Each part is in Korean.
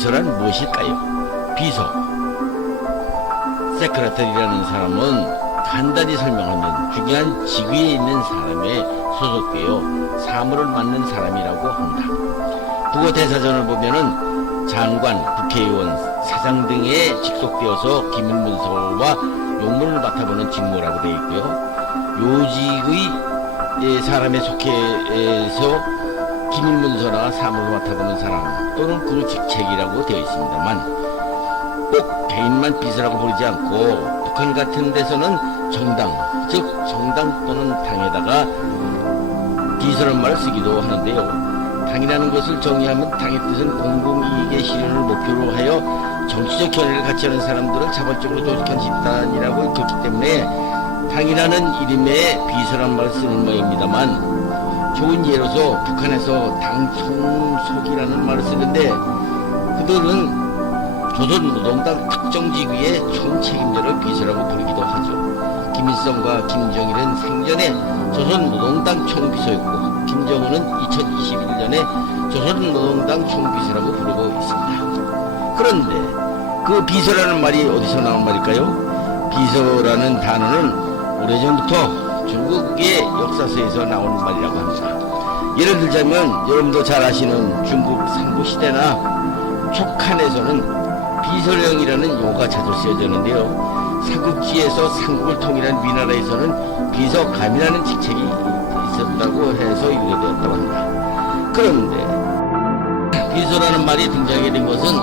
비서란 무엇일까요? 비서, 세크레터리라는 사람은 간단히 설명하면 중요한 직위에 있는 사람에 소속되어 사물을 맡는 사람이라고 합니다. 국어 대사전을 보면은 장관, 국회의원, 사장 등에 직속되어서 기밀문서와 용문을 맡아보는 직무라고 되어 있고요. 요직의 사람에 속해서 기밀문서나 사물을 맡아보는 사람 또는 그 직책이라고 되어 있습니다만 꼭 개인만 비서라고 부르지 않고 북한 같은 데서는 정당, 즉 정당 또는 당에다가 비서란 말을 쓰기도 하는데요. 당이라는 것을 정의하면 당의 뜻은 공공이익의 실현을 목표로 하여 정치적 견해를 같이 하는 사람들을 자발적으로 조직한 집단이라고 그렇기 때문에 당이라는 이름에 비서란 말을 쓰는 모양입니다만 좋은 예로서 북한에서 당 총속이라는 말을 쓰는데 그들은 조선노동당 특정 직위의 총책임자를 비서라고 부르기도 하죠. 김일성과 김정일은 생전에 조선노동당 총비서였고 김정은은 2021년에 조선노동당 총비서라고 부르고 있습니다. 그런데 그 비서라는 말이 어디서 나온 말일까요? 비서라는 단어는 오래전부터 중국의 역사서에서 나온 말이라고 합니다. 예를 들자면 여러분도 잘 아시는 중국 삼국시대나 촉한에서는 비서령이라는 용어가 자주 쓰여졌는데요. 삼국지에서 삼국을 통일한 위나라에서는 비서감이라는 직책이 있었다고 해서 유래되었다고 합니다. 그런데 비서라는 말이 등장하게 된 것은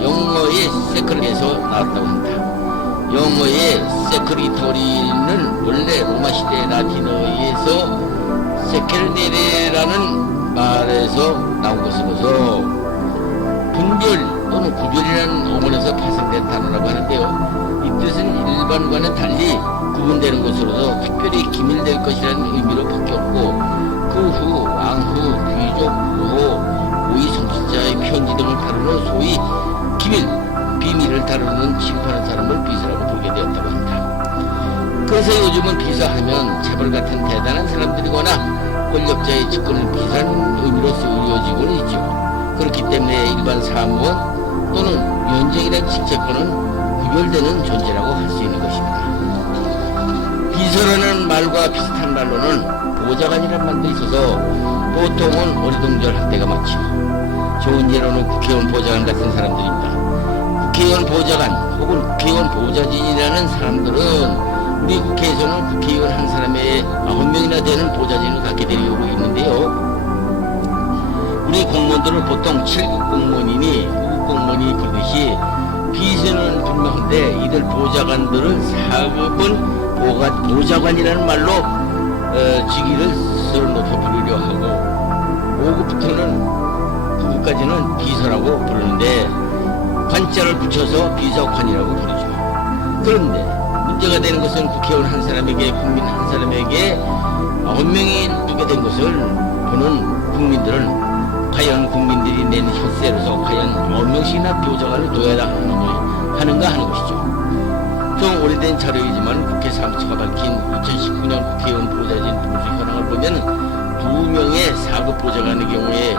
영어의 세크레에서 나왔다고 합니다. 영어의 세크리터리는 원래 로마 시대 라틴어에서 세켈네레라는 말에서 나온 것으로서 분별 또는 구별이라는 어원에서 파생된 단어라고 하는데요. 이 뜻은 일반과는 달리 구분되는 것으로서 특별히 기밀될 것이라는 의미로 바뀌었고 그 후 왕후, 귀족, 부호, 고위 성직자의 편지 등을 다루는 소위 기밀, 비밀을 다루는 취급하는 사람을 비서라고 부르게 되었다고 합니다. 그래서 요즘은 비서하면 재벌 같은 대단한 사람들이거나 권력자의 직권을 비서하는 의미로 쓰여지고는 있죠. 그렇기 때문에 일반 사무원 또는 위원장이라는 직책과는 구별되는 존재라고 할 수 있는 것입니다. 비서라는 말과 비슷한 말로는 보좌관이라는 말도 있어서 보통은 어리둥절할 때가 많죠. 좋은 예로는 국회의원 보좌관 같은 사람들입니다. 국회의원 보좌관 혹은 국회의원 보좌진이라는 사람들은 우리 국회에서는 국회의원 한 사람에 9명이나 되는 보좌진을 갖게 되고 있는데요. 우리 공무원들은 보통 7급 공무원이니 5급 공무원이 그러듯이 비서는 분명한데 이들 보좌관들을 4급은 보좌관이라는 말로 직위를 스스로 높여 부르려 하고 5급부터는 9급까지는 비서라고 부르는데 관자를 붙여서 비서관이라고 부르죠. 그런데 문제가 되는 것은 국회의원 한 사람에게 국민 한 사람에게 9명이 두게 된 것을 보는 국민들은 과연 국민들이 낸 혈세로서 과연 9명씩이나 보좌관을 둬야 하는가 하는 것이죠. 좀 오래된 자료이지만 국회 사무처가 밝힌 2019년 국회의원 보좌진 보수 현황을 보면 2명의 4급 보좌관의 경우에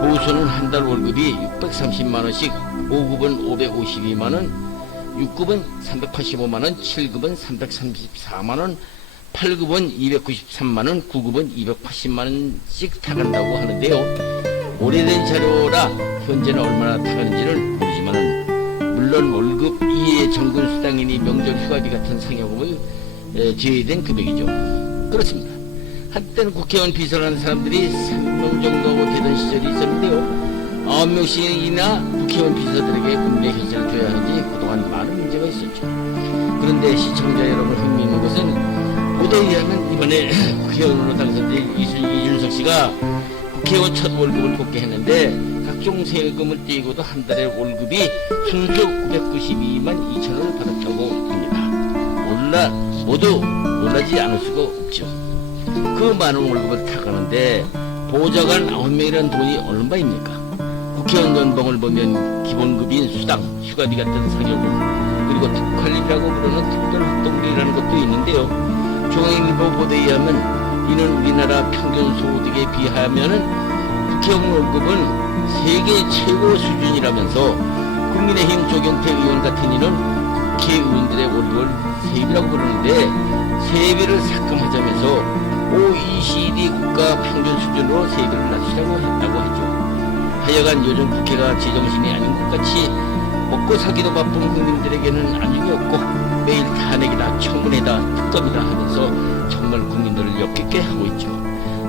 보수는 한 달 월급이 630만원씩, 5급은 552만원, 6급은 385만원, 7급은 334만원, 8급은 293만원, 9급은 280만원씩 타간다고 하는데요. 오래된 자료라 현재는 얼마나 타가는지를 모르지만은 물론 월급 이외의 정근 수당이니 명절 휴가비 같은 상여금을 제외된 금액이죠. 그렇습니다. 한때는 국회의원 비서라는 사람들이 3명 정도 되던 시절이 있었는데요. 9명씩이나 국회의원 비서들에게 국내 혈세를 줘야 하는지 그동안 많은 문제가 있었죠. 그런데 시청자 여러분 흥미있는 것은 보도에 의하면 이번에 국회의원으로 당선된 이준석 씨가 국회의원 첫 월급을 뽑게 했는데 각종 세금을 떼고도 한 달에 월급이 순수 992만 2천원을 받았다고 합니다. 모두 놀라지 않을 수가 없죠. 그 많은 월급을 타가는데 보좌관 9명이라는 돈이 얼마입니까? 국회의원 연봉을 보면 기본급인 수당, 휴가비 같은 상여금, 그리고 특활비라고 부르는 특별활동비라는 것도 있는데요. 중앙일보 보도에 의하면 이는 우리나라 평균 소득에 비하면은 국회의원 월급은 세계 최고 수준이라면서 국민의힘 조경태 의원 같은 이는 국회의원들의 월급을 세비라고 부르는데 세비를 삭감하자면서 OECD 국가 평균 수준으로 세비를 낮추자고 했다고 하죠. 하여간 요즘 국회가 제정신이 아닌 것 같이 먹고 살기도 바쁜 국민들에게는 안중이 없고 매일 탄핵이다 청문회다 특검이다 하면서 정말 국민들을 역겹게 하고 있죠.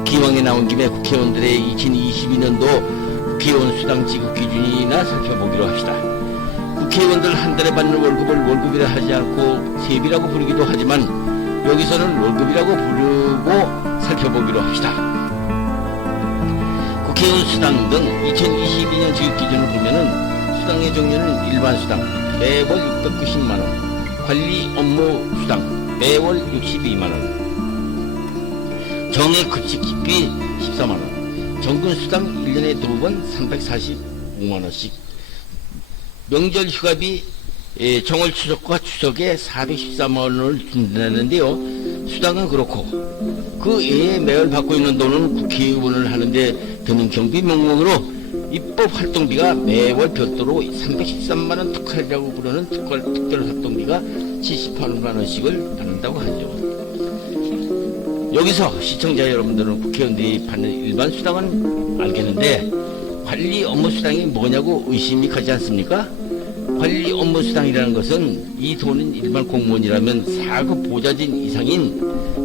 기왕에 나온 김에 국회의원들의 2022년도 국회의원 수당 지급 기준이나 살펴보기로 합시다. 국회의원들 한 달에 받는 월급을 월급이라 하지 않고 세비라고 부르기도 하지만 여기서는 월급이라고 부르고 살펴보기로 합시다. 국회의원 수당 등 2022년 지급 기준을 보면은 수당의 종류는 일반 수당 매월 690만원, 관리 업무 수당 매월 62만원, 정액 급식 기피 14만원, 정군 수당 1년에 2번 345만원씩, 명절 휴가비 정월 추석과 추석에 414만원을 준다는데요. 수당은 그렇고 그 외에 매월 받고 있는 돈은 국회의원을 하는데 드는 경비 명목으로 입법 활동비가 매월 별도로 313만원 특활이라고 부르는 특별 활동비가 78만원씩을 받는다고 하죠. 여기서 시청자 여러분들은 국회의원들이 받는 일반 수당은 알겠는데 관리 업무 수당이 뭐냐고 의심이 가지 않습니까? 관리 업무 수당이라는 것은 이 돈은 일반 공무원이라면 4급 보좌진 이상인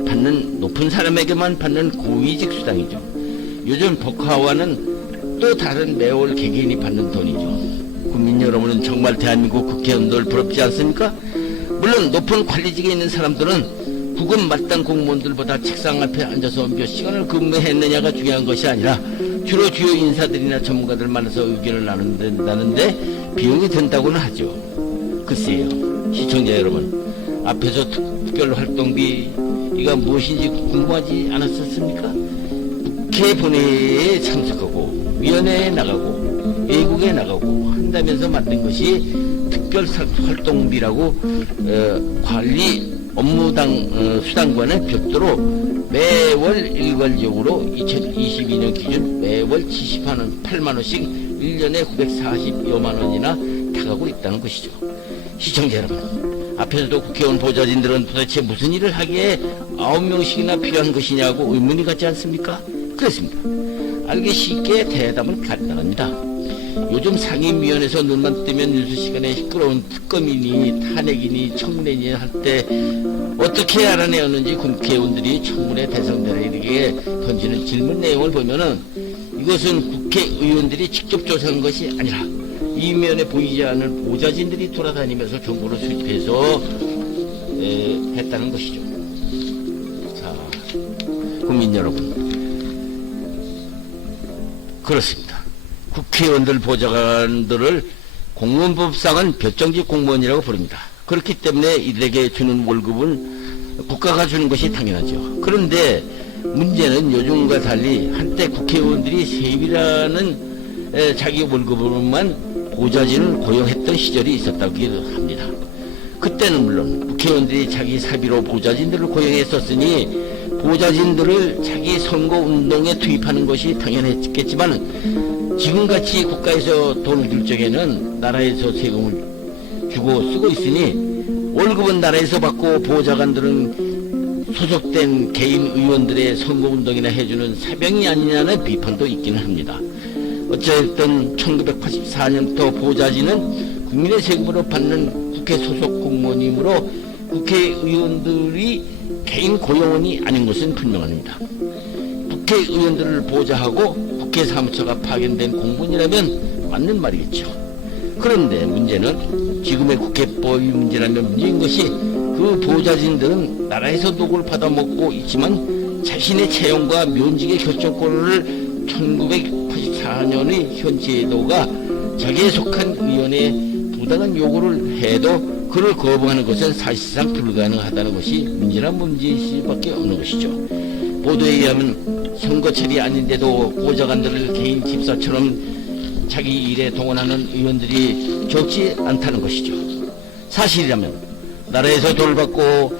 받는 높은 사람에게만 받는 고위직 수당이죠. 요즘 법화와는 또 다른 매월 개개인이 받는 돈이죠. 국민 여러분은 정말 대한민국 국회의원들 부럽지 않습니까? 물론 높은 관리직에 있는 사람들은 구급 마땅 공무원들보다 책상 앞에 앉아서 몇 시간을 근무했느냐가 중요한 것이 아니라 주로 주요 인사들이나 전문가들 만나서 의견을 나눈다는데 비용이 든다고는 하죠. 글쎄요, 시청자 여러분, 앞에서 특별활동비 이가 무엇인지 궁금하지 않았었습니까? 국회 본회의에 참석하고 위원회에 나가고 외국에 나가고 한다면서 만든 것이 특별활동비라고 관리 업무당 수당과는 별도로 매월 일괄적으로 2022년 기준 매월 78만원씩 1년에 940여만원이나 타가고 있다는 것이죠. 시청자 여러분, 앞에서도 국회의원 보좌진들은 도대체 무슨 일을 하기에 9명씩이나 필요한 것이냐고 의문이 갖지 않습니까? 그렇습니다. 알기 쉽게 대답은 간단합니다. 요즘 상임위원회에서 눈만 뜨면 뉴스 시간에 시끄러운 특검이니 탄핵이니 청문회니 할 때 어떻게 알아내었는지 국회의원들이 청문회 대상자들에게 던지는 질문 내용을 보면은 이것은 국회의원들이 직접 조사한 것이 아니라 이면에 보이지 않는 보좌진들이 돌아다니면서 정보를 수집해서 했다는 것이죠. 자, 국민 여러분, 그렇습니다. 국회의원들 보좌관들을 공무원법상은 별정직 공무원이라고 부릅니다. 그렇기 때문에 이들에게 주는 월급은 국가가 주는 것이 당연하죠. 그런데 문제는 요즘과 달리 한때 국회의원들이 세비라는 자기 월급으로만 보좌진을 고용했던 시절이 있었다고 합니다. 그때는 물론 국회의원들이 자기 사비로 보좌진들을 고용했었으니 보좌진들을 자기 선거운동에 투입하는 것이 당연했겠지만 지금같이 국가에서 돈을 줄 적에는 나라에서 세금을 주고 쓰고 있으니 월급은 나라에서 받고 보좌관들은 소속된 개인 의원들의 선거운동이나 해주는 사병이 아니냐는 비판도 있기는 합니다. 어쨌든 1984년부터 보좌진은 국민의 세금으로 받는 국회 소속 공무원이므로 국회의원들이 개인 고용원이 아닌 것은 분명합니다. 국회의원들을 보좌하고 국회 사무처가 파견된 공무원이라면 맞는 말이겠죠. 그런데 문제는 지금의 국회법이 문제라면 문제인 것이 그 보좌진들은 나라에서 도구를 받아먹고 있지만 자신의 채용과 면직의 결정권을 1984년의 현 제도가 자기에 속한 의원에 부당한 요구를 해도 그를 거부하는 것은 사실상 불가능하다는 것이 문제란 문제일 수밖에 없는 것이죠. 보도에 의하면 선거철이 아닌데도 보좌관들을 개인 집사처럼 자기 일에 동원하는 의원들이 적지 않다는 것이죠. 사실이라면 나라에서 돈을 받고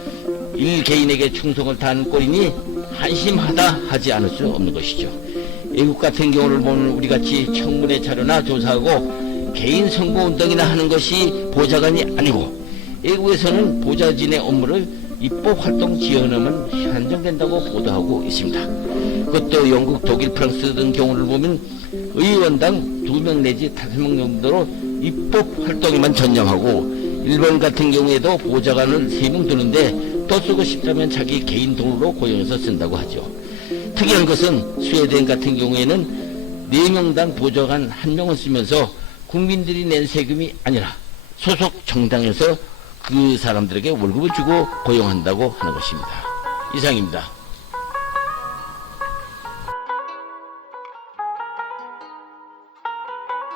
일 개인에게 충성을 다하는 꼴이니 한심하다 하지 않을 수 없는 것이죠. 외국 같은 경우를 보면 우리같이 청문회 자료나 조사하고 개인 선거운동이나 하는 것이 보좌관이 아니고, 외국에서는 보좌진의 업무를 입법활동 지원하면 한정된다고 보도하고 있습니다. 그것도 영국, 독일, 프랑스 등 경우를 보면 의원당 2명 내지 5명 정도로 입법활동에만 전념하고, 일본 같은 경우에도 보좌관을 3명 두는데 또 쓰고 싶다면 자기 개인 돈으로 고용해서 쓴다고 하죠. 특이한 것은 스웨덴 같은 경우에는 4명당 보좌관 1명을 쓰면서 국민들이 낸 세금이 아니라 소속 정당에서 그 사람들에게 월급을 주고 고용한다고 하는 것입니다. 이상입니다.